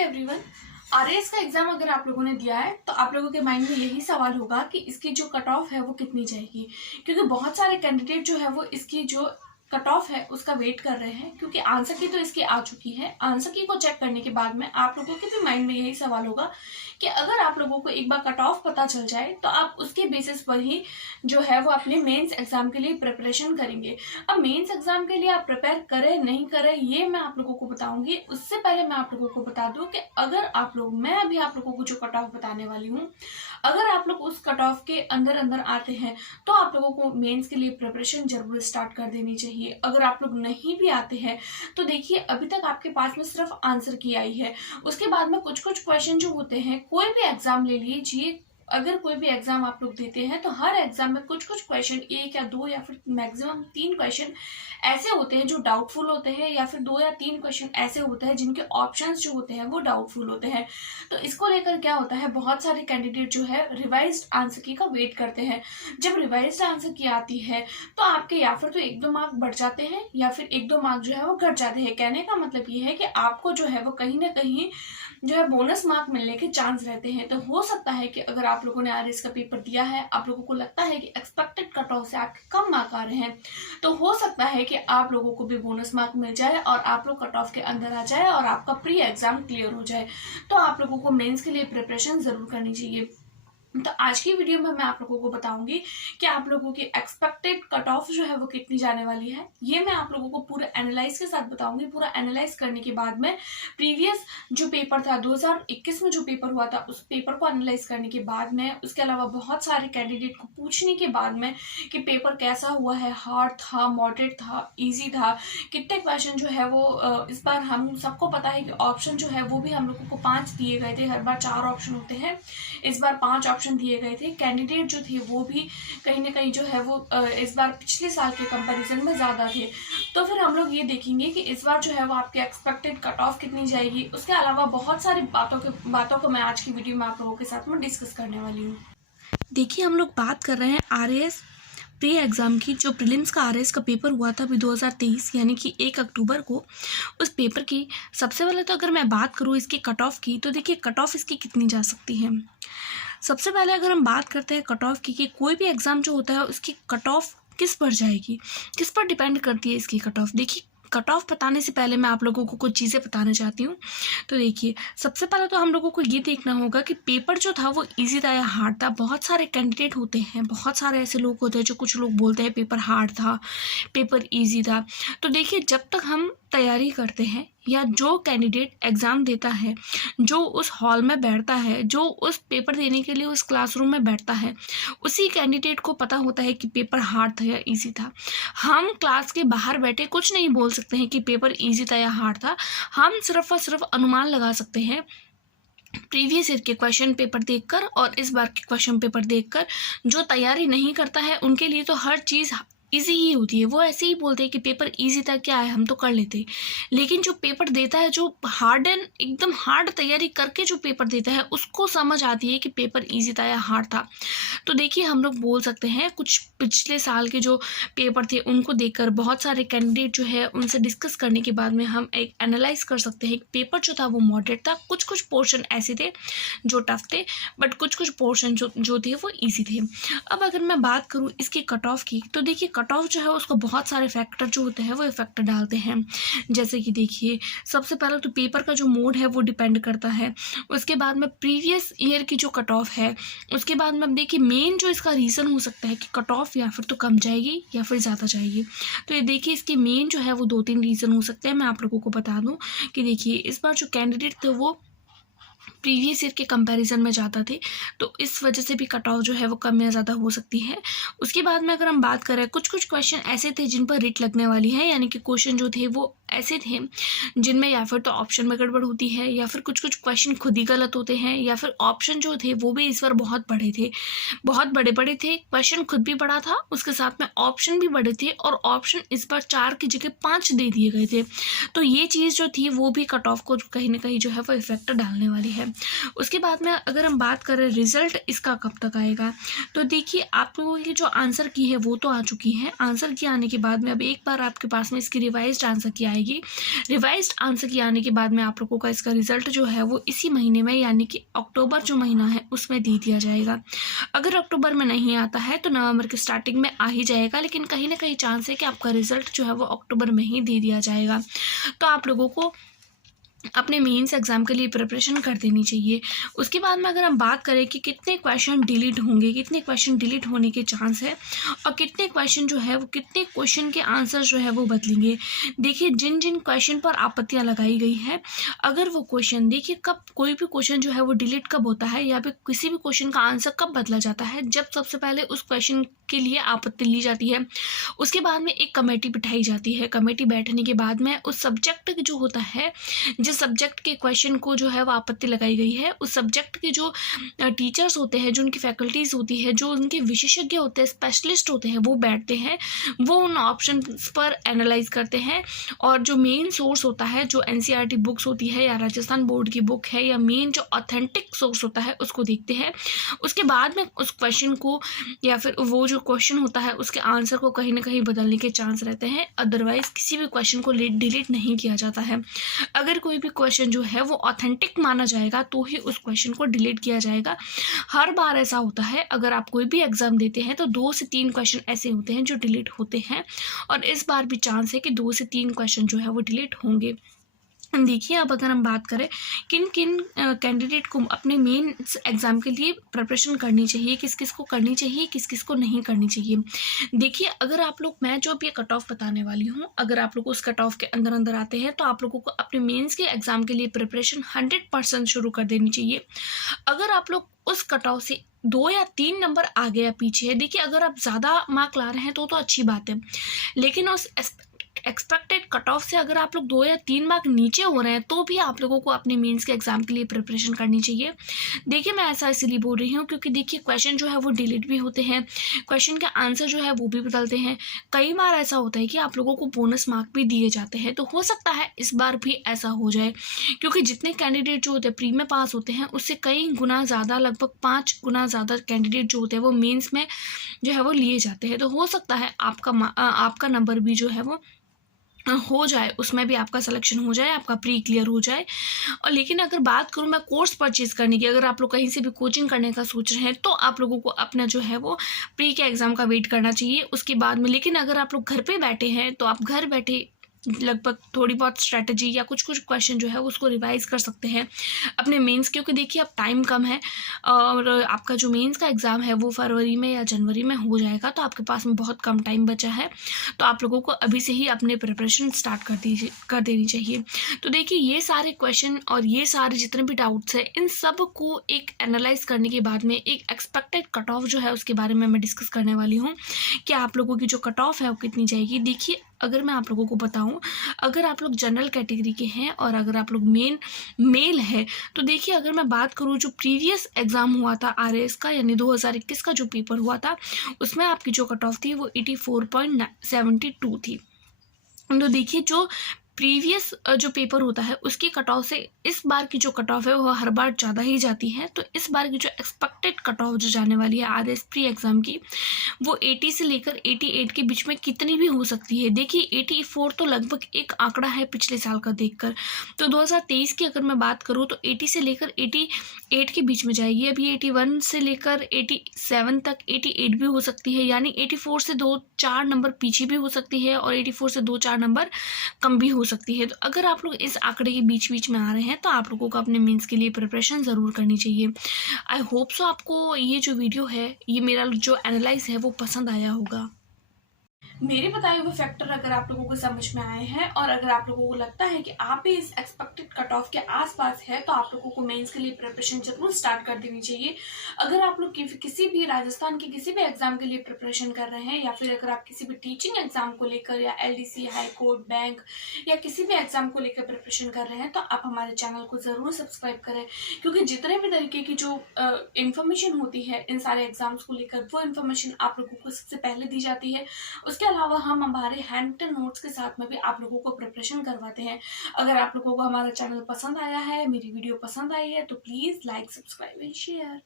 Everyone. RAS का exam अगर आप लोगों ने दिया है तो आप लोगों के माइंड में यही सवाल होगा कि इसकी जो कट ऑफ है वो कितनी जाएगी, क्योंकि बहुत सारे कैंडिडेट जो है वो इसकी जो कट ऑफ है उसका वेट कर रहे हैं, क्योंकि आंसर की तो इसकी आ चुकी है। आंसर की को चेक करने के बाद में आप लोगों के भी माइंड में यही सवाल होगा कि अगर आप लोगों को एक बार कट ऑफ पता चल जाए तो आप उसके बेसिस पर ही जो है वो अपने मेंस एग्जाम के लिए प्रिपरेशन करेंगे। अब मेंस एग्जाम के लिए आप प्रिपेयर करें नहीं करें ये मैं आप लोगों को बताऊंगी। उससे पहले मैं आप लोगों को बता दूं कि अगर आप लोग, मैं अभी आप लोगों को जो कट ऑफ बताने वाली हूँ, अगर आप लोग उस कट ऑफ के अंदर अंदर आते हैं तो आप लोगों को मेंस के लिए प्रिपरेशन जरूर स्टार्ट कर देनी चाहिए। अगर आप लोग नहीं भी आते हैं तो देखिए अभी तक आपके पास में सिर्फ आंसर की आई है, उसके बाद में कुछ कुछ क्वेश्चन जो होते हैं, कोई भी एग्जाम ले लीजिए, अगर कोई भी एग्जाम आप लोग देते हैं तो हर एग्जाम में कुछ कुछ क्वेश्चन, एक या दो या फिर मैक्सिमम 3 क्वेश्चन ऐसे होते हैं जो डाउटफुल होते हैं, या फिर 2 या 3 क्वेश्चन ऐसे होते हैं जिनके ऑप्शंस जो होते हैं वो डाउटफुल होते हैं। तो इसको लेकर क्या होता है, बहुत सारे कैंडिडेट जो है रिवाइज्ड आंसर की का वेट करते हैं। जब रिवाइज्ड आंसर की आती है तो आपके या फिर तो 1-2 मार्क बढ़ जाते हैं या फिर 1-2 मार्क जो है वो घट जाते हैं। कहने का मतलब ये है कि आपको जो है वो कहीं ना कहीं जो है बोनस मार्क मिलने के चांस रहते हैं। तो हो सकता है कि अगर आप लोगों ने आरएएस का पेपर दिया है, आप लोगों को लगता है कि एक्सपेक्टेड कट ऑफ से आपके कम मार्क आ रहे हैं, तो हो सकता है कि आप लोगों को भी बोनस मार्क मिल जाए और आप लोग कट ऑफ के अंदर आ जाए और आपका प्री एग्जाम क्लियर हो जाए। तो आप लोगों को मेंस के लिए प्रिपरेशन जरूर करनी चाहिए। तो आज की वीडियो में मैं आप लोगों को बताऊंगी कि आप लोगों की एक्सपेक्टेड कट ऑफ जो है वो कितनी जाने वाली है। ये मैं आप लोगों को पूरा एनालाइज के साथ बताऊंगी। पूरा एनालाइज करने के बाद में प्रीवियस जो पेपर था 2021 में जो पेपर हुआ था उस पेपर को एनालाइज करने के बाद में, उसके अलावा बहुत सारे कैंडिडेट को पूछने के बाद में कि पेपर कैसा हुआ है, हार्ड था, मॉडरेट था, ईजी था, कितने क्वेश्चन जो है वो इस बार हम सबको पता है कि ऑप्शन जो है वो भी हम लोगों को 5 दिए गए थे। हर बार 4 ऑप्शन होते हैं, इस बार 5 ऑप्शन दिए गए थे। कैंडिडेट जो थे वो भी कहीं ना कहीं जो है वो इस बार पिछले साल के कंपैरिजन में ज्यादा थे। तो फिर हम लोग ये देखेंगे कि इस बार जो है वो आपके एक्सपेक्टेड कट ऑफ कितनी जाएगी। उसके अलावा बहुत सारी बातों को मैं आज की वीडियो में आप लोगों के साथ में डिस्कस करने वाली हूँ। देखिए हम लोग बात कर रहे हैं आरएएस प्री एग्ज़ाम की। जो प्रीलिम्स का आरएएस का पेपर हुआ था अभी 2023 यानी कि 1 अक्टूबर को, उस पेपर की सबसे पहले तो अगर मैं बात करूँ इसके कट ऑफ की, तो देखिए कट ऑफ इसकी कितनी जा सकती है। सबसे पहले अगर हम बात करते हैं कट ऑफ की कि कोई भी एग्ज़ाम जो होता है उसकी कट ऑफ किस पर जाएगी, किस पर डिपेंड करती है इसकी कट ऑफ। देखिए कट ऑफ बताने से पहले मैं आप लोगों को कुछ चीज़ें बताना चाहती हूँ। तो देखिए सबसे पहले तो हम लोगों को ये देखना होगा कि पेपर जो था वो इजी था या हार्ड था। बहुत सारे कैंडिडेट होते हैं, बहुत सारे ऐसे लोग होते हैं जो कुछ लोग बोलते हैं पेपर हार्ड था, पेपर इजी था। तो देखिए जब तक हम तैयारी करते हैं या जो कैंडिडेट एग्ज़ाम देता है, जो उस हॉल में बैठता है, जो उस पेपर देने के लिए उस क्लासरूम में बैठता है, उसी कैंडिडेट को पता होता है कि पेपर हार्ड था या इजी था। हम क्लास के बाहर बैठे कुछ नहीं बोल सकते हैं कि पेपर इजी था या हार्ड था। हम सिर्फ और सिर्फ अनुमान लगा सकते हैं प्रीवियस ईयर के क्वेश्चन पेपर देखकर और इस बार के क्वेश्चन पेपर देखकर। जो तैयारी नहीं करता है उनके लिए तो हर चीज़ इजी ही होती है। वो ऐसे ही बोलते हैं कि पेपर इजी था, क्या है हम तो कर लेते। लेकिन जो पेपर देता है, जो हार्ड एंड एकदम हार्ड तैयारी करके जो पेपर देता है, उसको समझ आती है कि पेपर इजी था या हार्ड था। तो देखिए हम लोग बोल सकते हैं कुछ पिछले साल के जो पेपर थे उनको देखकर बहुत सारे कैंडिडेट जो है उनसे डिस्कस करने के बाद में हम एक एनालाइज कर सकते हैं कि पेपर जो था वो मॉडरेट था। कुछ कुछ पोर्शन ऐसे थे जो टफ थे, बट कुछ कुछ पोर्शन जो थे वो ईजी थे। अब अगर मैं बात करूँ इसकी कट ऑफ की, तो देखिए कट ऑफ जो है उसको बहुत सारे फैक्टर जो होते हैं वो इफेक्ट डालते हैं। जैसे कि देखिए सबसे पहले तो पेपर का जो मोड है वो डिपेंड करता है, उसके बाद में प्रीवियस ईयर की जो कट ऑफ है, उसके बाद में देखिए मेन जो इसका रीज़न हो सकता है कि कट ऑफ या फिर तो कम जाएगी या फिर ज़्यादा जाएगी। तो ये देखिए इसके मेन जो है वो 2-3 रीज़न हो सकते हैं। मैं आप लोगों को बता दूँ कि देखिए इस बार जो कैंडिडेट थे वो प्रीवियस ईयर के कंपैरिजन में ज़्यादा थे, तो इस वजह से भी कट ऑफ जो है वो कम या ज़्यादा हो सकती है। उसके बाद में अगर हम बात करें, कुछ कुछ क्वेश्चन ऐसे थे जिन पर रिट लगने वाली है, यानी कि क्वेश्चन जो थे वो ऐसे थे जिनमें या फिर तो ऑप्शन में गड़बड़ होती है या फिर कुछ कुछ क्वेश्चन खुद ही गलत होते हैं, या फिर ऑप्शन जो थे वो भी इस बार बहुत बड़े थे, बहुत बड़े बड़े थे। क्वेश्चन खुद भी बड़ा था, उसके साथ में ऑप्शन भी बड़े थे, और ऑप्शन इस बार 4 की जगह 5 दे दिए गए थे। तो ये चीज़ जो थी वो भी कट ऑफ को कहीं ना कहीं जो है वो इफेक्ट डालने वाली है। उसके बाद में अगर हम बात करें रिजल्ट इसका कब तक आएगा, तो देखिए आप लोगों की जो आंसर की है वो तो आ चुकी है। आंसर की आने के बाद में अब एक बार आपके पास में इसकी रिवाइज्ड आंसर की आएगी। रिवाइज्ड आंसर की आने के बाद में आप लोगों का इसका रिजल्ट जो है वो इसी महीने में, यानी कि अक्टूबर जो महीना है उसमें दे दिया जाएगा। अगर अक्टूबर में नहीं आता है तो नवंबर के स्टार्टिंग में आ ही जाएगा, लेकिन कहीं ना कहीं चांस है कि आपका रिजल्ट जो है वो अक्टूबर में ही दे दिया जाएगा। तो आप लोगों को अपने मेंस एग्ज़ाम के लिए प्रिपरेशन कर देनी चाहिए। उसके बाद में अगर हम बात करें कि कितने क्वेश्चन डिलीट होंगे, कितने क्वेश्चन डिलीट होने के चांस है और कितने क्वेश्चन जो है वो, कितने क्वेश्चन के आंसर जो है वो बदलेंगे। देखिए जिन जिन क्वेश्चन पर आपत्तियां लगाई गई है, अगर वो क्वेश्चन, देखिए कब कोई भी क्वेश्चन जो है वो डिलीट कब होता है या फिर किसी भी क्वेश्चन का आंसर कब बदला जाता है, जब सबसे पहले उस क्वेश्चन के लिए आपत्ति ली जाती है। उसके बाद में एक कमेटी बिठाई जाती है। कमेटी बैठने के बाद में उस सब्जेक्ट जो होता है, जिस सब्जेक्ट के क्वेश्चन को जो है वो आपत्ति लगाई गई है, उस सब्जेक्ट के जो टीचर्स होते हैं, जो उनकी फैकल्टीज़ होती है, जो उनके विशेषज्ञ होते हैं, स्पेशलिस्ट होते हैं, वो बैठते हैं, वो उन ऑप्शन पर एनालाइज करते हैं और जो मेन सोर्स होता है, जो एनसीईआरटी बुक्स होती है या राजस्थान बोर्ड की बुक है या मेन जो ऑथेंटिक सोर्स होता है उसको देखते हैं। उसके बाद में उस क्वेश्चन को या फिर वो जो क्वेश्चन होता है उसके आंसर को कहीं ना कहीं बदलने के चांस रहते हैं। अदरवाइज किसी भी क्वेश्चन को डिलीट नहीं किया जाता है। अगर कोई भी क्वेश्चन जो है वो ऑथेंटिक माना जाएगा तो ही उस क्वेश्चन को डिलीट किया जाएगा। हर बार ऐसा होता है, अगर आप कोई भी एग्जाम देते हैं तो 2 से 3 क्वेश्चन ऐसे होते हैं जो डिलीट होते हैं और इस बार भी चांस है कि 2 से 3 क्वेश्चन जो है वो डिलीट होंगे। देखिए अब अगर हम बात करें किन किन कैंडिडेट को अपने मेंस एग्ज़ाम के लिए प्रिपरेशन करनी चाहिए, किस किस को करनी चाहिए, किस किस को नहीं करनी चाहिए। देखिए अगर आप लोग, मैं जो भी कट ऑफ बताने वाली हूँ, अगर आप लोग उस कट ऑफ के अंदर अंदर आते हैं तो आप लोगों को अपने मेंस के एग्ज़ाम के लिए प्रिपरेशन 100% शुरू कर देनी चाहिए। अगर आप लोग उस कट ऑफ से 2 या 3 नंबर आगे या पीछे है, देखिए अगर आप ज़्यादा मार्क ला रहे हैं तो अच्छी बात है, लेकिन उस एक्सपेक्टेड कट ऑफ से अगर आप लोग 2 या 3 मार्क नीचे हो रहे हैं तो भी आप लोगों को अपने मेंस के एग्जाम के लिए प्रिपरेशन करनी चाहिए। देखिए मैं ऐसा इसलिए बोल रही हूँ क्योंकि देखिए क्वेश्चन जो है वो डिलीट भी होते हैं, क्वेश्चन के आंसर जो है वो भी बदलते हैं। कई बार ऐसा होता है कि आप लोगों को बोनस मार्क भी दिए जाते हैं, तो हो सकता है इस बार भी ऐसा हो जाए, क्योंकि जितने कैंडिडेट जो होते हैं प्री में पास होते हैं उससे कई गुना ज़्यादा, लगभग 5 गुना ज़्यादा कैंडिडेट जो होते हैं वो मेंस में जो है वो लिए जाते हैं। तो हो सकता है आपका नंबर भी जो है वो हो जाए, उसमें भी आपका सिलेक्शन हो जाए, आपका प्री क्लियर हो जाए। और लेकिन अगर बात करूँ मैं कोर्स परचेज करने की, अगर आप लोग कहीं से भी कोचिंग करने का सोच रहे हैं तो आप लोगों को अपना जो है वो प्री के एग्ज़ाम का वेट करना चाहिए उसके बाद में। लेकिन अगर आप लोग घर पे बैठे हैं तो आप घर बैठे लगभग थोड़ी बहुत स्ट्रेटजी या कुछ कुछ क्वेश्चन जो है उसको रिवाइज कर सकते हैं अपने मेंस, क्योंकि देखिए अब टाइम कम है और आपका जो मेंस का एग्ज़ाम है वो फरवरी में या जनवरी में हो जाएगा, तो आपके पास में बहुत कम टाइम बचा है। तो आप लोगों को अभी से ही अपने प्रिपरेशन स्टार्ट कर देनी चाहिए। तो देखिए ये सारे क्वेश्चन और ये सारे जितने भी डाउट्स हैं, इन सब को एक एनालाइज करने के बाद में एक एक्सपेक्टेड कट ऑफ जो है उसके बारे में मैं डिस्कस करने वाली हूँ कि आप लोगों की जो कट ऑफ है वो कितनी जाएगी। देखिए अगर मैं आप लोगों को बताऊं, अगर आप लोग जनरल कैटेगरी के हैं और अगर आप लोग मेल है, तो देखिए अगर मैं बात करूं जो प्रीवियस एग्ज़ाम हुआ था आरएएस का, यानी 2021 का जो पेपर हुआ था, उसमें आपकी जो कट ऑफ थी वो 84.72 थी। तो देखिए जो प्रीवियस जो पेपर होता है उसकी कट ऑफ से इस बार की जो कट ऑफ है वो हर बार ज़्यादा ही जाती है। तो इस बार की जो एक्सपेक्टेड कट ऑफ जो जाने वाली है आरएएस प्री एग्ज़ाम की, वो 80 से लेकर 88 के बीच में कितनी भी हो सकती है। देखिए 84 तो लगभग एक आंकड़ा है पिछले साल का देखकर, तो 2023 की अगर मैं बात करूँ तो 80 से लेकर 88 के बीच में जाएगी। अभी 81 से लेकर 87 तक 88 भी हो सकती है, यानी 84 से 2-4 नंबर पीछे भी हो सकती है और 84 से 2-4 नंबर कम भी हो सकती है। तो अगर आप लोग इस आंकड़े के बीच बीच में आ रहे हैं तो आप लोगों को अपने मेंस के लिए प्रिपरेशन ज़रूर करनी चाहिए। आई होप सो आपको ये जो वीडियो है, ये मेरा जो एनालाइज है वो पसंद आया होगा। मेरे बताए हुए फैक्टर अगर आप लोगों को समझ में आए हैं और अगर आप लोगों को लगता है कि आप भी इस एक्सपेक्टेड कट ऑफ के आसपास है, तो आप लोगों को मेंस के लिए प्रिपरेशन जरूर स्टार्ट कर देनी चाहिए। अगर आप लोग किसी भी राजस्थान के किसी भी एग्जाम के लिए प्रिपरेशन कर रहे हैं या फिर अगर आप किसी भी टीचिंग एग्जाम को लेकर या एलडीसी, हाई कोर्ट, बैंक या किसी भी एग्जाम को लेकर प्रिपरेशन कर रहे हैं, तो आप हमारे चैनल को ज़रूर सब्सक्राइब करें, क्योंकि जितने भी तरीके की जो इन्फॉर्मेशन होती है इन सारे एग्जाम्स को लेकर, वो इन्फॉर्मेशन आप लोगों को सबसे पहले दी जाती है। उसके अलावा हम हमारे हैंड रिटन नोट्स के साथ में भी आप लोगों को प्रिपरेशन करवाते हैं। अगर आप लोगों को हमारा चैनल पसंद आया है, मेरी वीडियो पसंद आई है, तो please like, subscribe and share.